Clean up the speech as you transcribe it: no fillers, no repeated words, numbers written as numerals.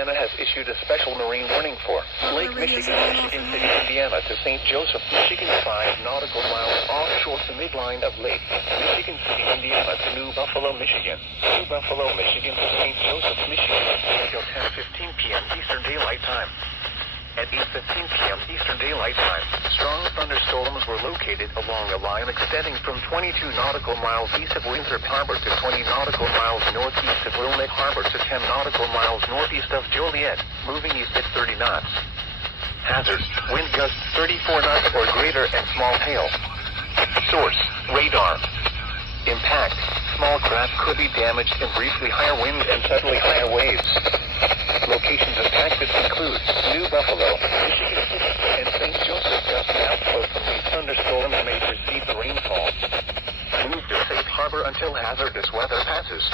Indiana has issued a special marine warning for Lake Michigan, Michigan City, Indiana to St. Joseph, Michigan, 5 nautical miles offshore the midline of Lake Michigan City, Indiana to New Buffalo, Michigan. New Buffalo, Michigan to St. Joseph, Michigan until 10:15 p.m. Eastern Daylight Time. At 8:15 p.m. Eastern Daylight Time, strong thunderstorms were located along a line extending from 22 nautical miles east of Winthrop Harbor to 20 nautical miles northeast of Wilmette Harbor to 10 nautical miles northeast of Joliet, moving east at 30 knots. Hazard, wind gusts 34 knots or greater and small hail. Source, radar. Impact, small craft could be damaged in briefly higher winds and suddenly higher waves. Locations impacted include New Buffalo, Michigan City, and St. Joseph. Just an outflow from these thunderstorms may precede the rainfall. Move to safe harbor until hazardous weather passes.